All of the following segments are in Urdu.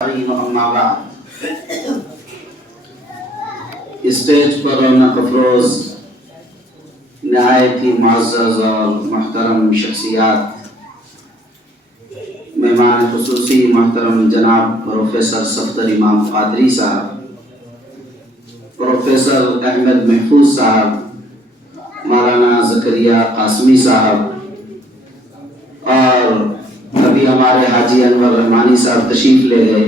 اما بعد، اسٹیج پر رونق افروز نہایت ہی معزز اور محترم شخصیات، مہمان خصوصی محترم جناب پروفیسر صفدر امام قادری صاحب، پروفیسر احمد محفوظ صاحب، مولانا زکریا قاسمی صاحب، اور ابھی ہمارے حاجی انور رحمانی صاحب تشریف لے گئے،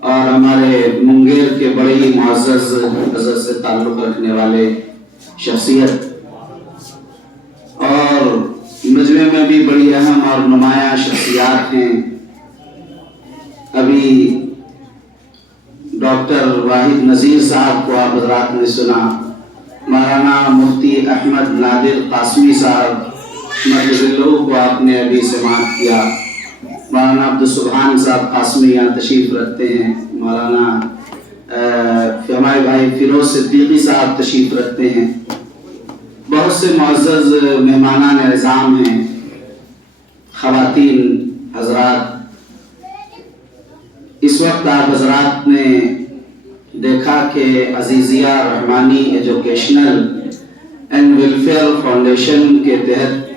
اور ہمارے منگیر کے بڑے ہی معزز حضرت سے تعلق رکھنے والے شخصیت، اور مجمع میں بھی بڑی اہم اور نمایاں شخصیات ہیں۔ ابھی ڈاکٹر واحد نذیر صاحب کو آپ حضرات نے سنا، مولانا مفتی احمد نادر قاسمی صاحب مجلس کو آپ نے ابھی سماعت کیا، مولانا عبدالسبحان صاحب قاسمی یہاں تشریف رکھتے ہیں، مولانا ہمارے بھائی فیروز صدیقی صاحب تشریف رکھتے ہیں، بہت سے معزز مہمانان اعظام ہیں، خواتین حضرات۔ اس وقت آپ حضرات نے دیکھا کہ عزیزیہ رحمانی ایجوکیشنل اینڈ ویلفیئر فاؤنڈیشن کے تحت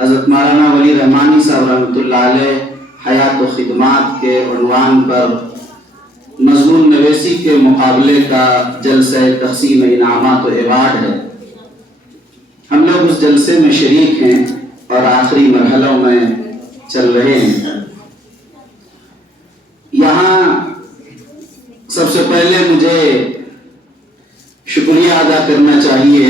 حضرت مولانا ولی رحمانی صاحب رحمۃ اللہ علیہ حیات و خدمات کے عنوان پر مضمون نویسی کے مقابلے کا جلسہ تقسیم انعامات و ایوارڈ ہے۔ ہم لوگ اس جلسے میں شریک ہیں اور آخری مرحلوں میں چل رہے ہیں۔ یہاں سب سے پہلے مجھے شکریہ ادا کرنا چاہیے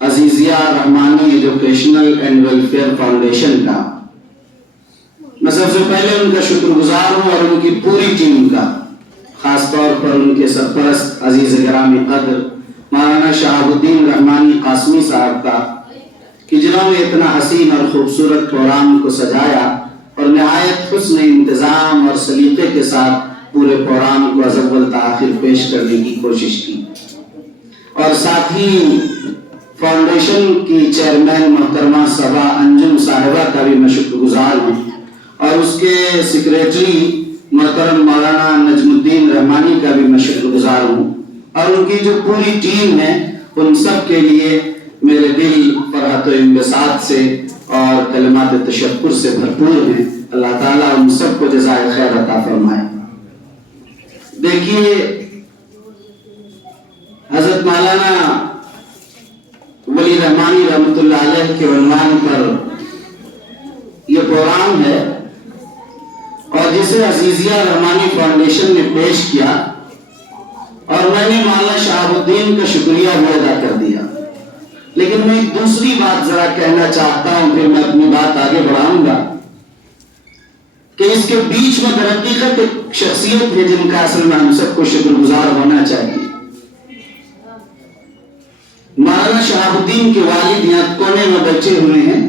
عزیزیہ رحمانی ایجوکیشنل اینڈ ویلفیئر فاؤنڈیشن کا۔ میں سب سے پہلے ان کا شکر گزار ہوں اور ان کی پوری ٹیم کا، خاص طور پر ان کے سرپرست عزیز گرامی قدر مولانا شہاب الدین رحمانی قاسمی صاحب کا، کہ جنہوں نے اتنا حسین اور خوبصورت پروگرام کو سجایا اور نہایت حسن انتظام اور سلیقے کے ساتھ پورے پروگرام کو از اول تا آخر پیش کرنے کی کوشش کی۔ اور ساتھ ہی فاؤنڈیشن کی چیئرمین محترمہ صبا انجم صاحبہ کا بھی میں شکر گزار ہوں، اور اس کے سیکریٹری محترم مولانا نجم الدین رحمانی کا بھی میں شکر گزار ہوں، اور ان کی جو پوری ٹیم ہے ان سب کے لیے میرے دل فرحت و انبساط سے اور کلمات تشکر سے بھرپور ہیں۔ اللہ تعالیٰ ان سب کو جزائے خیر عطا فرمائے۔ دیکھیے، حضرت مولانا ولی رحمانی رحمۃ اللہ علیہ کے عنوان پر یہ پروگرام ہے، اور جسے عزیزیہ رحمانی فاؤنڈیشن نے پیش کیا، اور میں نے مولانا شہاب الدین کا شکریہ بھی ادا کر دیا۔ لیکن میں ایک دوسری بات ذرا کہنا چاہتا ہوں، پھر میں اپنی بات آگے بڑھاؤں گا، کہ اس کے بیچ میں در حقیقت ایک شخصیت ہے جن کا اصل میں ہم سب کو شکر گزار ہونا چاہیے۔ مولانا شہاب الدین کے والد یہاں کونے میں بیٹھے ہوئے ہیں،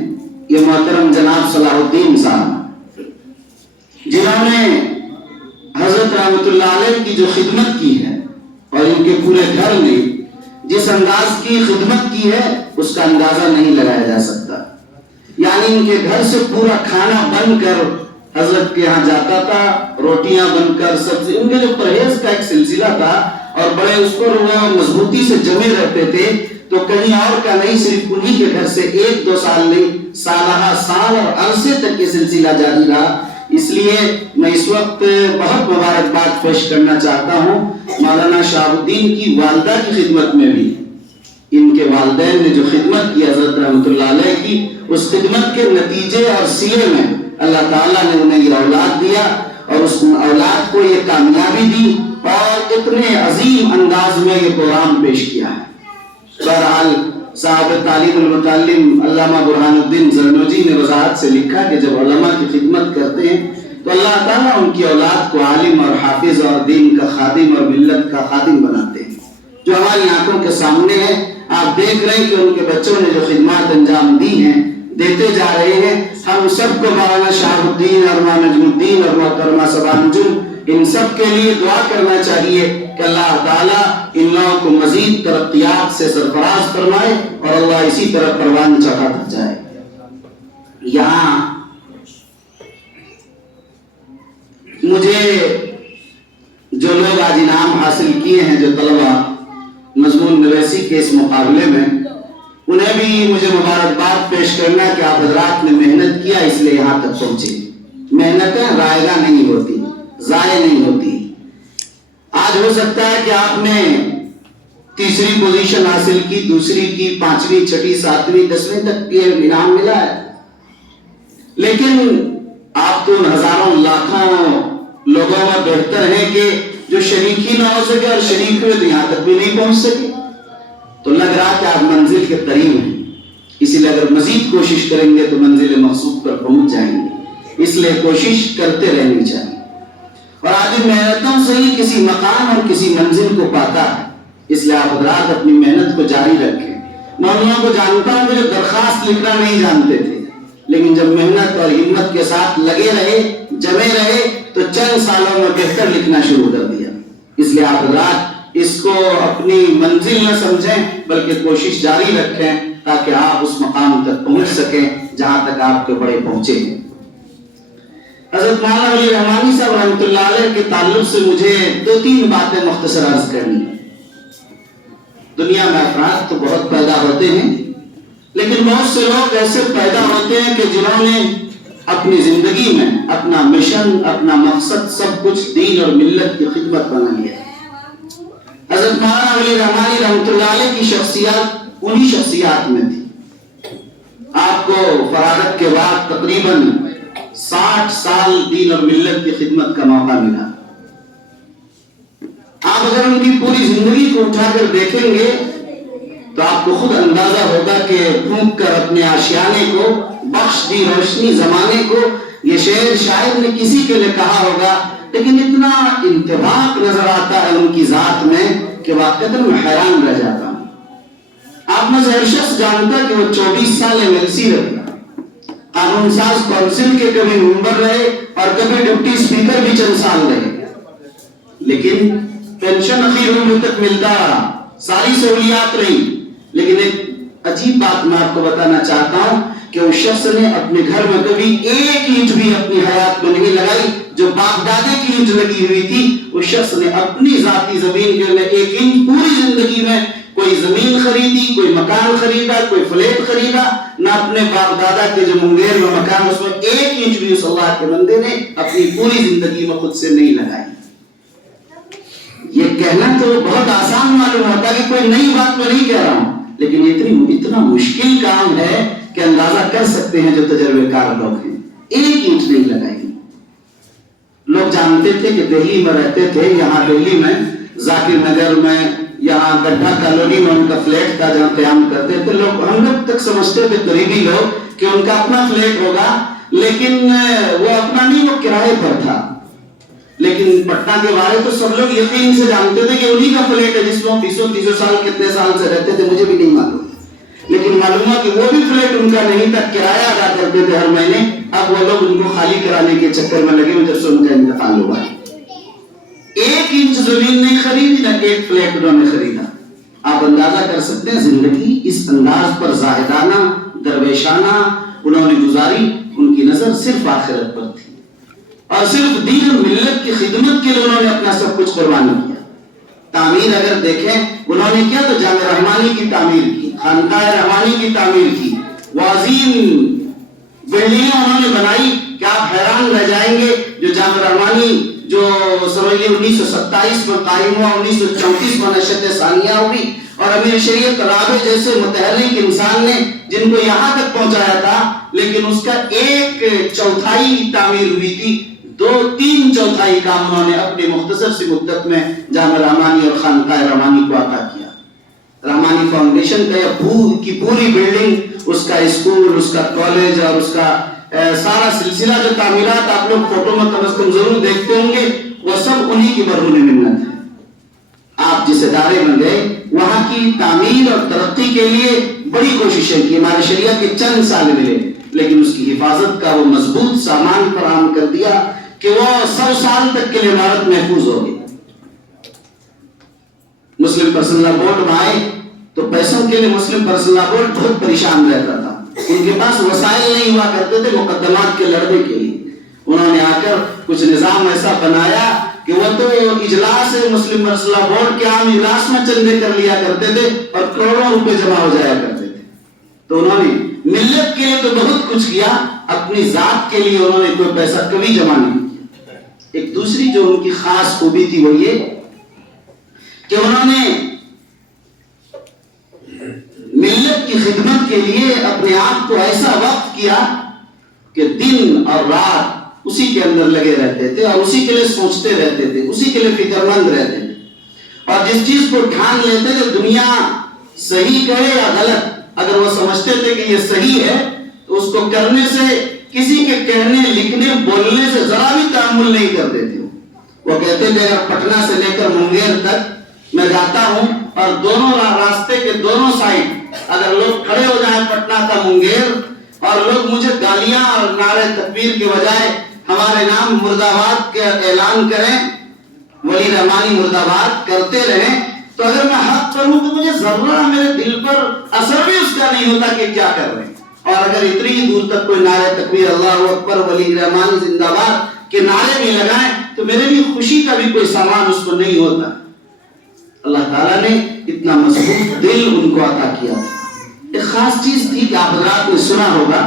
یہ محترم جناب صلاح الدین صاحب، جنہوں نے حضرت رحمۃ اللہ علیہ کی جو خدمت کی ہے اور ان کے پورے گھر نے جس انداز کی خدمت کی ہے اس کا اندازہ نہیں لگایا جا سکتا۔ یعنی ان کے گھر سے پورا کھانا بن کر حضرت کے یہاں جاتا تھا، روٹیاں بن کر سبزی، ان کے جو پرہیز کا ایک سلسلہ تھا اور بڑے اس پر وہ مضبوطی سے جمے رہتے تھے، تو کہیں اور کا نہیں، صرف انہی کے گھر سے 1-2 سال نہیں، سالہ سال اور عرصے تک یہ سلسلہ جاری رہا۔ اس لیے میں اس وقت بہت مبارکباد پیش کرنا چاہتا ہوں مولانا شہاب الدین کی والدہ کی خدمت میں بھی۔ ان کے والدین نے جو خدمت کی حضرت رحمۃ اللہ علیہ کی، اس خدمت کے نتیجے اور صلے میں اللہ تعالیٰ نے انہیں یہ اولاد دیا، اور اس اولاد کو یہ کامیابی دی، اور اتنے عظیم انداز میں یہ پروگرام پیش کیا ہے۔ بہرحال صاحب تعلیم المتعلم علامہ برہان الدین زرنوجی نے وضاحت سے لکھا کہ جب علماء کی خدمت کرتے ہیں تو اللہ تعالیٰ ان کی اولاد کو عالم اور حافظ اور دین کا خادم اور ملت کا خادم بناتے ہیں۔ جو ہماری آنکھوں کے سامنے ہے، آپ دیکھ رہے ہیں کہ ان کے بچوں نے جو خدمات انجام دی ہیں، دیتے جا رہے ہیں۔ ہم سب کو مولانا شہاب الدین اور مولانا نجم الدین اور محترمہ صبا انجم، ان سب کے لیے دعا کرنا چاہیے کہ اللہ تعالیٰ ان لوگوں کو مزید ترقیات سے سرفراز فرمائے اور اللہ اسی طرح پروان چڑھاتا جائے۔ یہاں مجھے حاصل کیے ہیں جو طلبہ مضمون نویسی کے اس مقابلے میں، انہیں بھی مجھے مبارکباد پیش کرنا کہ آپ حضرات نے محنت کیا، اس لیے یہاں تک پہنچے۔ محنتیں رائگاں نہیں ہوتی، ضائع نہیں ہوتی۔ آج ہو سکتا ہے کہ آپ نے تیسری پوزیشن حاصل کی، دوسری کی، 5ویں، 6ویں، 7ویں، 10ویں تک یہ انعام ملا ہے، لیکن آپ تو ان ہزاروں لاکھوں لوگوں میں بہتر ہیں کہ جو شریک ہی نہ ہو سکے، اور شریک ہوئے تو یہاں تک بھی نہیں پہنچ سکے۔ تو لگ رہا کہ آپ منزل کے قریب ہیں، اسی لیے اگر مزید کوشش کریں گے تو منزل مقصود پر پہنچ جائیں گے، اس لیے کوشش کرتے رہنی چاہیے۔ اور آدمی محنتوں سے ہی کسی مقام اور کسی منزل کو پاتا ہے، اس لیے آپ حضرات اپنی محنت کو جاری رکھیں۔ میں ان لوگوں کو جانتا ہوں کہ جو درخواست لکھنا نہیں جانتے تھے، لیکن جب محنت اور ہمت کے ساتھ لگے رہے، جمے رہے، تو چند سالوں میں بہتر لکھنا شروع کر دیا۔ اس لیے آپ حضرات اس کو اپنی منزل نہ سمجھیں، بلکہ کوشش جاری رکھیں تاکہ آپ اس مقام تک پہنچ سکیں جہاں تک آپ کے بڑے پہنچے ہیں۔ حضرت مولانا ولی رحمانی صاحب رحمۃ اللہ علیہ کے تعلق سے مجھے 2-3 باتیں مختصر عرض کرنی ہیں۔ دنیا میں افراد تو بہت پیدا ہوتے ہیں، لیکن بہت سے لوگ ایسے پیدا ہوتے ہیں کہ جنہوں نے اپنی زندگی میں اپنا مشن، اپنا مقصد سب کچھ دین اور ملت کی خدمت بنا لیا۔ حضرت مولانا ولی رحمانی رحمۃ اللہ علیہ کی شخصیات انہی شخصیات میں تھی۔ آپ کو فراغت کے بعد تقریباً 60 سال دین اور ملت کی خدمت کا موقع ملا۔ آپ اگر ان کی پوری زندگی کو اٹھا کر دیکھیں گے تو آپ کو خود اندازہ ہوگا کہ پھونک کر اپنے آشیانے کو بخش دی روشنی زمانے کو، یہ شعر شاعر نے کسی کے لیے کہا ہوگا، لیکن اتنا انتباہ نظر آتا ہے ان کی ذات میں کہ واقعتاً میں حیران رہ جاتا ہوں۔ آپ میں سے ہر شخص جانتا کہ وہ 24 سال MLC رہے، قانون ساز کونسل کے کبھی ممبر رہے اور کبھی ڈپٹی اسپیکر بھی چند سال رہے، لیکن پینشن اخیر عمر تک ملتا رہا، ساری سہولیات رہی۔ لیکن ایک عجیب بات میں آپ کو بتانا چاہتا ہوں کہ اس شخص نے اپنے گھر میں کبھی ایک اینٹ بھی اپنی حیات میں نہیں لگائی، جو باپ دادے کی اینٹ لگی ہوئی تھی اس شخص نے اپنی ذاتی زمین کے لیے ایک اینٹ پوری زندگی میں کوئی زمین خریدی، کوئی مکان خریدا، کوئی فلیٹ خریدا، نہ اپنے باپ دادا کے جو منگیر میں مکان اس میں ایک اینٹ بھی اس اللہ کے بندے نے اپنی پوری زندگی میں خود سے نہیں لگائی۔ یہ کہنا تو بہت آسان معلوم ہوتا ہے کہ کوئی نئی بات میں نہیں کہہ رہا ہوں، لیکن اتنا مشکل کام ہے کہ اندازہ کر سکتے ہیں جو تجربے کار لوگ ہیں، ایک اینٹ نہیں لگائی۔ لوگ جانتے تھے کہ دہلی میں رہتے تھے، یہاں دہلی میں ذاکر نگر میں، یہاں گڈھا کالونی میں ان کا فلیٹ تھا جہاں قیام کرتے تھے لوگ۔ ہم لوگ تک سمجھتے تھے قریبی لوگ کہ ان کا اپنا فلیٹ ہوگا، لیکن وہ اپنا نہیں، وہ کرائے پر تھا۔ لیکن پٹنہ کے بارے تو سب لوگ یقین سے جانتے تھے کہ انہی کا فلیٹ ہے جس میں 30 سال کتنے سال سے رہتے تھے مجھے بھی نہیں معلوم، لیکن معلوم ہوا کہ وہ بھی فلیٹ ان کا نہیں تھا، کرایہ ادا کرتے تھے ہر مہینے۔ اب وہ لوگ ان کو خالی کرانے کے چکر میں لگے جب سے ان کا انتقال ہوا۔ ایک انچ زمین نہیں خریدی، نہ ایک فلیٹ انہوں نے خریدا۔ آپ اندازہ کر سکتے ہیں زندگی اس انداز پر زاہدانہ، درویشانہ انہوں نے گزاری، ان کی نظر صرف آخرت پر تھی اور صرف دین و ملت کی خدمت کے لیے انہوں نے اپنا سب کچھ قربان کیا۔ تعمیر اگر دیکھیں انہوں نے کیا تو جامع رحمانی کی تعمیر کی، خانقاہ رحمانی کی تعمیر کی، وہ عظیم بلڈنگیں انہوں نے بنائی کہ آپ حیران رہ جائیں گے۔ جو جامع رحمانی جو سمجھیے 1927 میں قائم ہوا، 1934 میں نشست ثانیہ ہوئی، اور امیر شریعت رابع جیسے متحرک انسان نے جن کو یہاں تک پہنچایا تھا، لیکن اس کا 1/4 تعمیر ہوئی تھی، 2-3/4 کام انہوں نے اپنی مختصر سی مدت میں جامع رحمانی اور خانقاہ رحمانی کو عطا کیا۔ رحمانی فاؤنڈیشن کا کی پوری بلڈنگ، اس کا اسکول، اس کا کالج اور اس کا سارا سلسلہ جو تعمیرات آپ لوگ فوٹو میں کم از کم ضرور دیکھتے ہوں گے، وہ سب انہی کی برہون منت ہے۔ آپ جس ادارے میں گئے وہاں کی تعمیر اور ترقی کے لیے بڑی کوششیں کی، ہمارے شریعہ کے چند سال ملے، لیکن اس کی حفاظت کا وہ مضبوط سامان فراہم کر دیا کہ وہ 100 سال تک کے لیے عمارت محفوظ ہو گئی۔ مسلم پرسنل بورڈ میں آئے تو پیسوں کے لیے مسلم پرسنل بورڈ بہت پریشان رہتا تھا، ان کے پاس وسائل نہیں ہوا کرتے تھے مقدمات کے لڑنے کے لیے۔ انہوں نے آ کر کچھ نظام ایسا بنایا کہ وہ تو اجلاس مسلم مرسلہ بورڈ کے عام اجلاس میں چندے کر لیا کرتے تھے اور کروڑوں روپے جمع ہو جایا کرتے تھے. تو انہوں نے ملت کے لیے تو بہت کچھ کیا، اپنی ذات کے لیے انہوں نے کوئی پیسہ کبھی جمع نہیں کیا. ایک دوسری جو ان کی خاص خوبی تھی وہ یہ کہ انہوں نے ملت کی خدمت کے لیے اپنے آپ کو ایسا وقت کیا کہ دن اور رات اسی کے اندر لگے رہتے تھے اور اسی کے لیے سوچتے رہتے تھے، اسی کے لیے فکر مند رہتے تھے. اور جس چیز کو ٹھان لیتے تھے دنیا صحیح کہے یا غلط، اگر وہ سمجھتے تھے کہ یہ صحیح ہے تو اس کو کرنے سے کسی کے کہنے لکھنے بولنے سے ذرا بھی تعامل نہیں کرتے تھے. وہ کہتے تھے اگر پٹنہ سے لے کر منگیر تک میں جاتا ہوں اور دونوں راستے کے دونوں سائڈ اگر لوگ کھڑے ہو جائیں پٹنہ کا منگیر اور لوگ مجھے گالیاں اور نعرے تکبیر کے بجائے ہمارے نام مرد آباد کا اعلان کریں، ولی رحمانی مرد آباد کرتے رہیں، تو اگر میں حق کروں تو مجھے ذرہ میرے دل پر اثر بھی اس کا نہیں ہوتا کہ کیا کر رہے ہیں. اور اگر اتنی ہی دور تک کوئی نعرے تکبیر اللہ اکبر ولی رحمانی زندہ باد کے نعرے بھی لگائیں تو میرے لیے خوشی کا بھی کوئی سامان اس کو نہیں ہوتا. اللہ تعالیٰ نے اتنا مضبوط دل ان کو عطا کیا. ایک خاص چیز تھی کہ آپ حضرات نے سنا ہوگا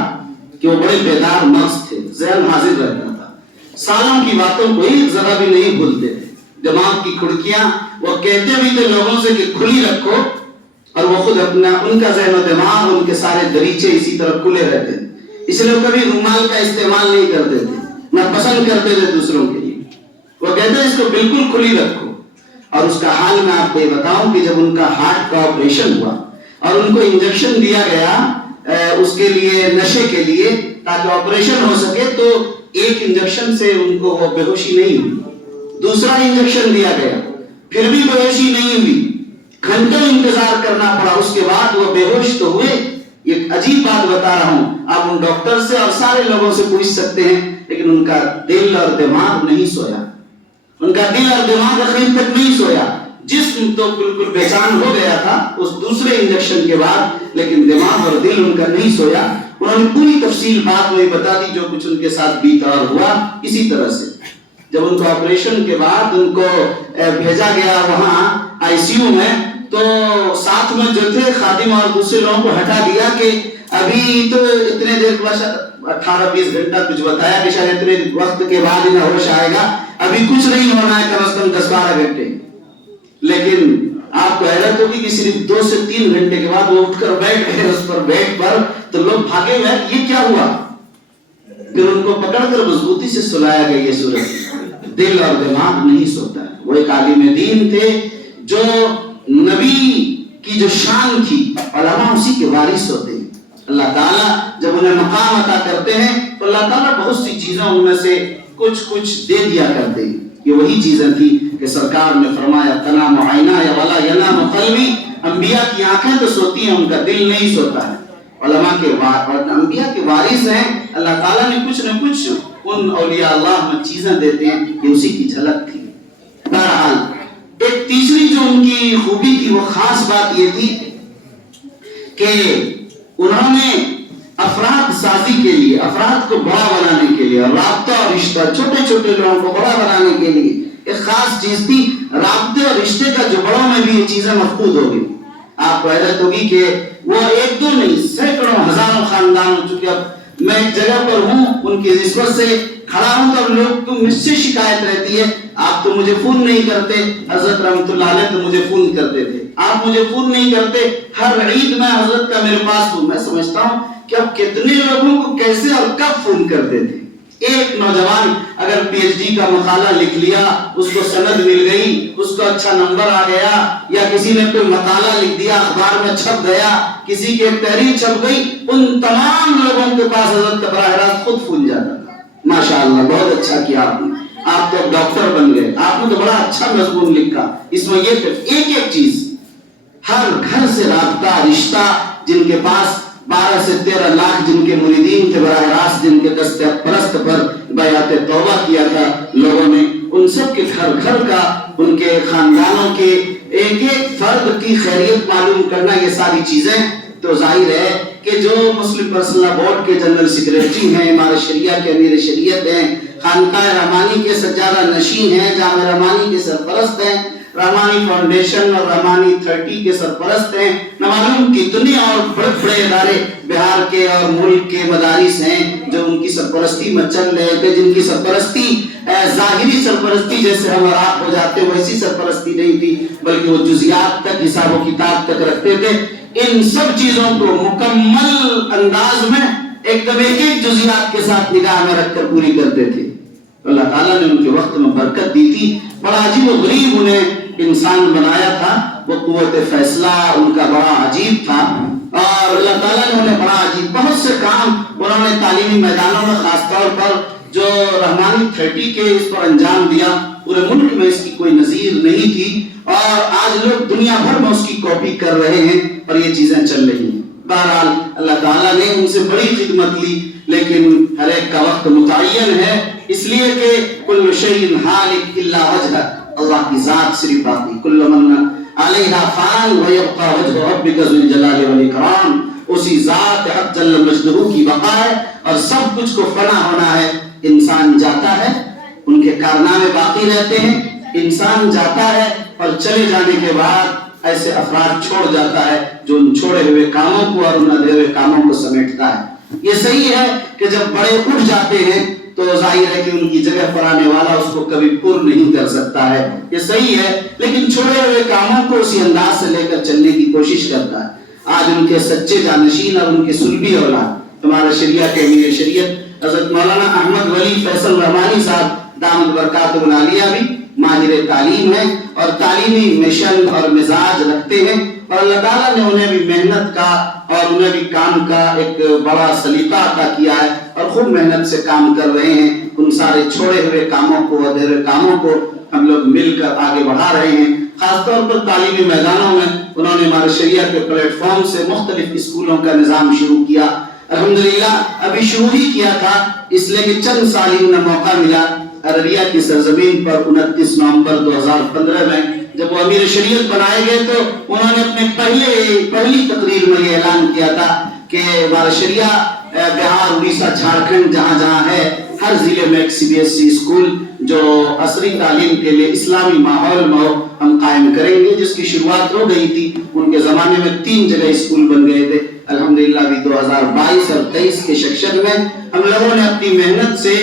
کہ وہ بڑے بیدار مغز تھے، ذہن حاضر رہتا تھا، سالوں کی باتوں کو ایک ذرا بھی نہیں بھولتے تھے. دماغ کی کھڑکیاں وہ کہتے بھی تھے لوگوں سے کہ کھلی رکھو، اور وہ خود اپنا ان کا ذہن و دماغ ان کے سارے دریچے اسی طرح کھلے رہتے تھے. اس لیے کبھی رومال کا استعمال نہیں کرتے تھے، نہ پسند کرتے تھے دوسروں کے لیے. وہ کہتے ہیں اس کو بالکل کھلی رکھو. اور اس کا حال میں آپ کو یہ بتاؤں کہ جب ان کا ہارٹ کا آپریشن ہوا اور ان کو انجیکشن دیا گیا اس کے لیے نشے کے لیے تاکہ آپریشن ہو سکے، تو ایک انجیکشن سے ان کو وہ بے ہوشی نہیں ہوئی. دوسرا انجیکشن دیا گیا، پھر بھی بے ہوشی نہیں ہوئی. گھنٹوں انتظار کرنا پڑا، اس کے بعد وہ بے ہوش تو ہوئے. ایک عجیب بات بتا رہا ہوں، آپ ان ڈاکٹر سے اور سارے لوگوں سے پوچھ سکتے ہیں، لیکن ان کا دل اور دماغ نہیں سویا. ان کا دل اور دماغ اخیر تک نہیں سویا. جسم تو بالکل بے چین ہو گیا تھا اس دوسرے انجیکشن کے بعد، لیکن دماغ اور دل ان کا نہیں سویا. انہوں نے پوری تفصیل بات وہی بتا دی جو کچھ ان کے ساتھ بیتا اور ہوا. اسی طرح سے جب ان کو آپریشن کے بعد ان کو بھیجا گیا وہاں آئی سی یو میں، تو ساتھ میں جو تھے خادم اور دوسرے لوگوں کو ہٹا دیا کہ ابھی تو اتنے دیر 18-20 گھنٹہ کچھ بتایا کہ شاید اتنے وقت کے بعد انہیں ہوش آئے گا، ابھی کچھ نہیں ہونا ہے، کم از کم 10-12 گھنٹے. لیکن آپ کو حیرت ہوگی کہ صرف 2 سے 3 گھنٹے کے بعد وہ اٹھ کر بیٹھ گئے اس پر بیڈ پر. تو لوگ بھاگے ہوئے یہ کیا ہوا. پھر ان کو پکڑ کر مضبوطی سے سلایا گیا. یہ صورت دل اور دماغ نہیں سوتا ہے. وہ ایک عالم دین تھے جو نبی کی جو شان تھی، علماء اسی کے وارث ہوتے ہیں. اللہ تعالیٰ جب انہیں مقام عطا کرتے ہیں تو اللہ تعالیٰ بہت سی چیزیں ان میں سے کچھ دے دیا کرتے ہیں. یہ وہی چیزیں تھی کہ سرکار نے فرمایا تنام عینایا ولا ینام قلبی. انبیاء کی آنکھیں تو سوتی ہیں، ان کا دل نہیں سوتا ہے. علماء کے انبیاء کے وارث ہیں. اللہ تعالیٰ نے کچھ نہ کچھ ان اولیاء اللہ میں چیزیں دیتے ہیں، یہ اسی کی جھلک تھی. بہرحال ایک تیسری جو ان کی خوبی تھی وہ خاص بات یہ تھی کہ انہوں نے افراد سازی کے لیے، افراد کو بڑا بنانے کے لیے، رابطہ اور رشتہ، چھوٹے چھوٹے لوگوں کو بڑا بنانے کے لیے ایک خاص چیز تھی. رابطے اور رشتے کا جو بڑوں میں بھی یہ چیزیں مفقود ہو گئی. آپ کو حیرت ہوگی کہ وہ ایک دو نہیں، سینکڑوں ہزاروں خاندان ہو چکے. اب میں ایک جگہ پر ہوں، ان کی نسبت سے کھڑا ہوں تو لوگ کو مجھ سے شکایت رہتی ہے، آپ تو مجھے فون نہیں کرتے. حضرت رحمت اللہ علیہ تو مجھے فون کرتے تھے، آپ مجھے فون نہیں کرتے. ہر عید میں حضرت کا میرے پاس ہوں. میں سمجھتا ہوں کہ اب کتنے لوگوں کو کیسے اور کب فون کرتے تھے. ایک نوجوان اگر پی ایچ ڈی کا مقالہ لکھ لیا، اس کو سند مل گئی، اس کو اچھا نمبر آ گیا، یا کسی نے کوئی مقالہ لکھ دیا اخبار میں چھپ گیا، کسی کی تحریر چھپ گئی، ان تمام لوگوں کے پاس حضرت کا براہ راست خود فون جاتا تھا. ماشاءاللہ بہت اچھا کیا آپ نے، آپ تو ڈاکٹر بن گئے، آپ نے تو بڑا اچھا مضمون لکھا. اس میں یہ ایک ایک چیز، ہر گھر سے رابطہ رشتہ، جن کے پاس 12 سے 13 لاکھ جن کے مریدین تھے براہ راست، جن کے دست پرست پر بیعت توبہ کیا تھا لوگوں نے، ان سب کے گھر گھر کا، ان کے خاندانوں کے ایک ایک فرد کی خیریت معلوم کرنا، یہ ساری چیزیں تو ظاہر ہے کہ جو مسلم پرسنل بورڈ کے جنرل سیکریٹری ہیں، امارت شریعہ کے امیر شریعت ہیں، خانقاہ رحمانی کے سجادہ نشین ہیں، جامع رحمانی کے سرپرست ہیں، رحمانی فاؤنڈیشن اور رحمانی 30 کے سرپرست ہیں، نہ معلوم کتنے اور بڑے بڑے ادارے بہار کے اور ملک کے مدارس ہیں جو ان کی سرپرستی میں چل رہے تھے، جن کی سرپرستی ظاہری سرپرستی جیسے ہم اور آپ ہو جاتے ویسی سرپرستی نہیں تھی، بلکہ وہ جزیات تک حساب و کتاب تک رکھتے تھے۔ ان سب چیزوں کو مکمل انداز میں ایک ایک جزیات کے ساتھ نگاہ میں رکھ کر پوری کرتے تھے۔ اللہ تعالیٰ نے ان کے وقت میں برکت دی تھی، بڑا عجیب و غریب انہیں انسان بنایا تھا، وہ قوت فیصلہ ان کا بڑا عجیب تھا، اور اللہ تعالیٰ نے انہیں بڑا عجیب بہت سے کام انہوں نے تعلیمی میدانوں میں خاص طور پر جو رحمانی 30 کے اس پر انجام دیا، پورے ملک میں اس کی کوئی نظیر نہیں تھی، اور آج لوگ دنیا بھر میں اس کی کاپی کر رہے ہیں اور یہ چیزیں چل رہی ہیں۔ بہرحال اللہ تعالیٰ نے ان سے بڑی خدمت لی، لیکن ہر ایک کا وقت متعین ہے، اس لیے کہ کل شیء ہالک الا وجہ، اللہ کی ذات صرف باقی، کل من علیہا فان ویبقى وجہ ربک ذو الجلال والاکرام، اسی ذات حق جل مجدہ کی بقا ہے اور سب کچھ کو فنا ہونا ہے۔ انسان جاتا ہے، ان کے کارنامے باقی رہتے ہیں، انسان جاتا ہے اور چلے جانے کے بعد ایسے افراد چھوڑ جاتا ہے جو ان چھوڑے ہوئے کاموں کو اور ان ادھورے ہوئے کاموں کو سمیٹتا ہے۔ یہ صحیح ہے کہ جب بڑے اٹھ جاتے ہیں تو ظاہر ہے کہ ان کی جگہ پر آنے والا اس کو کبھی پر نہیں کر سکتا ہے، یہ صحیح ہے، لیکن چھوڑے ہوئے کاموں کو اسی انداز سے لے کر چلنے کی کوشش کرتا ہے۔ آج ان کے سچے جانشین اور ان کے سلبی اولاد ہمارے شریعہ کے امیر شریعت حضرت مولانا احمد ولی فیصل رحمانی صاحب دامت برکاتہ العالیہ بھی ماہر تعلیم ہیں اور تعلیمی مشن اور مزاج رکھتے ہیں، اور اللہ تعالیٰ نے انہیں بھی محنت کا اور انہیں بھی کام کا ایک بڑا سلیقہ عطا کیا ہے اور خوب محنت سے کام کر رہے ہیں۔ ان سارے چھوڑے ہوئے کاموں کو، ادھورے کاموں کو ہم لوگ مل کر آگے بڑھا رہے ہیں۔ خاص طور پر تعلیمی میدانوں میں انہوں نے ہمارے شریعہ کے پلیٹ فارم سے مختلف اسکولوں کا نظام شروع کیا، الحمدللہ ابھی شروع ہی کیا تھا، اس لیے کہ چند سال ہی انہیں موقع ملا۔ عربیہ کی سرزمین پر 29 نومبر 2015 میں جب وہ امیر شریعت بنائے گئے تو انہوں نے اپنے پہلی تقریر میں یہ اعلان کیا تھا کہ ہمارا شریعہ بہار، اڑیسہ، جھارکھنڈ جہاں جہاں ہے ہر ضلع میں ایک CBSE اسکول جو عصری تعلیم کے لیے اسلامی ماحول میں ہم قائم کریں گے، جس کی شروعات ہو گئی تھی۔ ان کے زمانے میں 3 جگہ اسکول بن گئے تھے، الحمدللہ بھی 2022 اور 23 کے سیشن میں ہم لوگوں نے اپنی محنت سے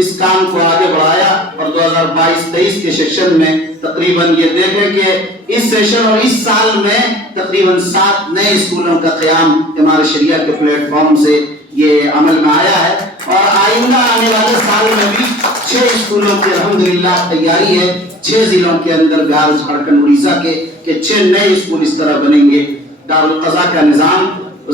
اس کام کو آگے بڑھایا، اور 2022-23 کے سیشن میں تقریباً یہ دیکھیں کہ اس سیشن اور اس سال میں تقریباً 7 نئے اسکولوں کا قیام ہمارے شریعہ کے پلیٹ فارم سے یہ عمل میں آیا ہے، اور آئندہ آنے والے سال میں بھی 6 اسکولوں کی الحمدللہ تیاری ہے، 6 ضلعوں کے اندر بہار، جھارکھنڈ، اڑیسہ کے کہ 6 نئے اسکول اس طرح بنیں گے۔ دارالقضا کا نظام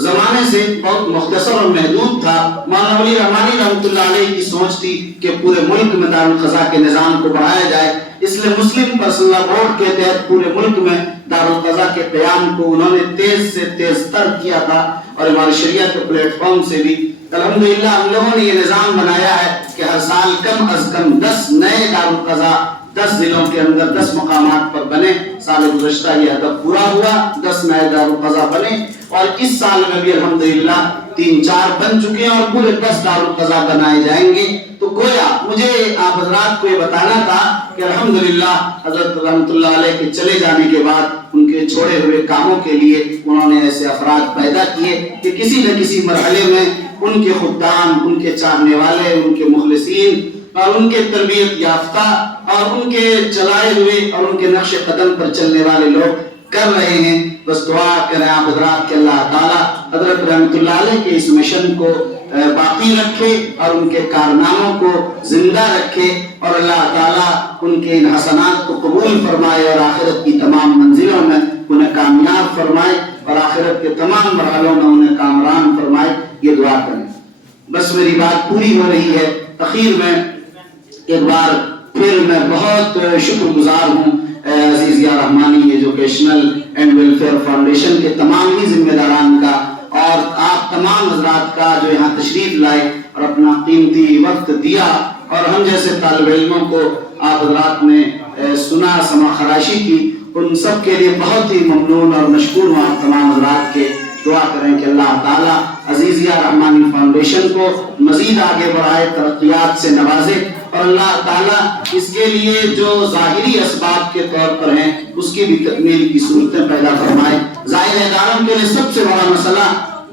زمانے سے بہت مختصر اور محدود تھا، مولانا ولی رحمانی رحمۃ اللہ علیہ کی سوچ تھی کہ پورے ملک میں دارالقضا کے نظام کو بڑھایا جائے، اس لیے مسلم پرسنل لا بورڈ کے تحت پورے ملک میں دارالقضا کے قیام کو انہوں نے تیز سے تیز تر کیا تھا، اور ہمارے شریعہ کے پلیٹ فارم سے بھی الحمدللہ ہم لوگوں نے یہ نظام بنایا ہے کہ ہر سال کم از کم 10 نئے دارالقضا 10 ضلعوں کے اندر 10 مقامات پر بنے۔ سال گزشتہ یہ ہدف پورا ہوا، 10 نئے دارالقضا بنے، اور اس سال میں بھی الحمدللہ 3-4 بن چکے ہیں اور پورے 10 دارالقضا بنائے جائیں گے۔ تو گویا مجھے آپ حضرات کو یہ بتانا تھا کہ الحمدللہ حضرت رحمۃ اللہ علیہ کے چلے جانے کے بعد ان کے چھوڑے ہوئے کاموں کے لیے انہوں نے ایسے افراد پیدا کیے کہ کسی نہ کسی مرحلے میں ان کے خدام، ان کے چاہنے والے، ان کے مخلصین اور ان کے تربیت یافتہ اور ان کے چلائے ہوئے اور ان کے نقش قدم پر چلنے والے لوگ کر رہے ہیں۔ بس دعا کریں آپ حضرات کہ اللہ تعالیٰ حضرت رحمۃ اللہ علیہ کے اس مشن کو باقی رکھے اور ان کے کارناموں کو زندہ رکھے، اور اللہ تعالیٰ ان کے ان حسنات کو قبول فرمائے اور آخرت کی تمام منزلوں میں انہیں کامیاب فرمائے اور آخرت کے تمام مرحلوں میں انہیں کامران فرمائے، یہ دعا کریں۔ بس میری بات پوری ہو رہی ہے، اخیر میں ایک بار پھر میں بہت شکر گزار ہوں عزیز یا رحمانی ایجوکیشنل اینڈ ویلفیئر فاؤنڈیشن کے تمام ہی ذمہ داران کا اور آپ تمام حضرات کا جو یہاں تشریف لائے اور اپنا قیمتی وقت دیا، اور ہم جیسے طالب علموں کو آپ حضرات نے سنا، سما خراشی کی، ان سب کے لیے بہت ہی ممنون اور مشکور ہوں آپ تمام حضرات کے۔ دعا کریں کہ اللہ تعالیٰ عزیزیہ رحمانی فاؤنڈیشن کو مزید آگے بڑھائے، ترقیات سے نوازے اور اللہ تعالیٰ اس کے لیے جو ظاہری اسباب کے طور پر ہیں اس کی بھی تکمیل کی صورتیں پیدا فرمائے۔ ظاہر اداروں کے لیے سب سے بڑا مسئلہ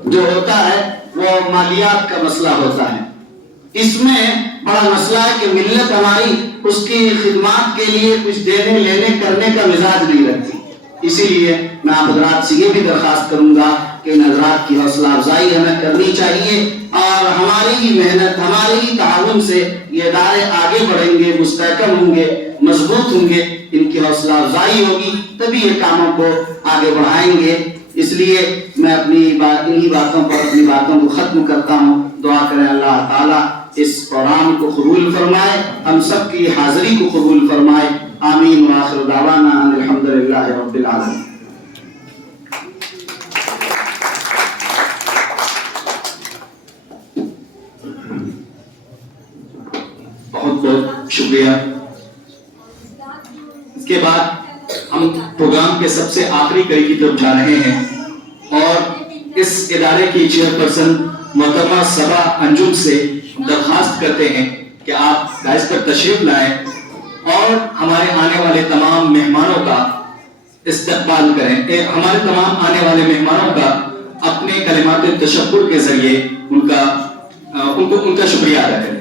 جو ہوتا ہے وہ مالیات کا مسئلہ ہوتا ہے۔ اس میں بڑا مسئلہ ہے کہ ملت ہماری اس کی خدمات کے لیے کچھ دینے لینے کرنے کا مزاج نہیں رکھتی۔ اسی لیے میں آپ حضرات سے یہ بھی درخواست کروں گا کہ ان حضرات کی حوصلہ افزائی ہمیں کرنی چاہیے، اور ہماری ہی محنت، ہمارے ہی تعاون سے یہ ادارے آگے بڑھیں گے، مستحکم ہوں گے، مضبوط ہوں گے، ان کی حوصلہ افزائی ہوگی تبھی یہ کاموں کو آگے بڑھائیں گے۔ اس لیے میں انہی باتوں پر اپنی باتوں کو ختم کرتا ہوں۔ دعا کریں اللہ تعالیٰ اس پروگرام کو قبول فرمائے، ہم سب کی حاضری کو قبول فرمائے۔ آمین وآخر دعوانا ان الحمدللہ رب العالمین۔ بہت بہت شکریہ۔ اس کے بعد ہم پروگرام کے سب سے آخری کڑی کی طرف جا رہے ہیں، اور اس ادارے کی چیئرپرسن محترمہ صبا انجم سے درخواست کرتے ہیں کہ آپ دائز پر تشریف لائیں اور ہمارے آنے والے تمام مہمانوں کا استقبال کریں۔ ہمارے تمام آنے والے مہمانوں کا اپنے کلمات تشکر کے ذریعے ان کا شکریہ ادا کریں۔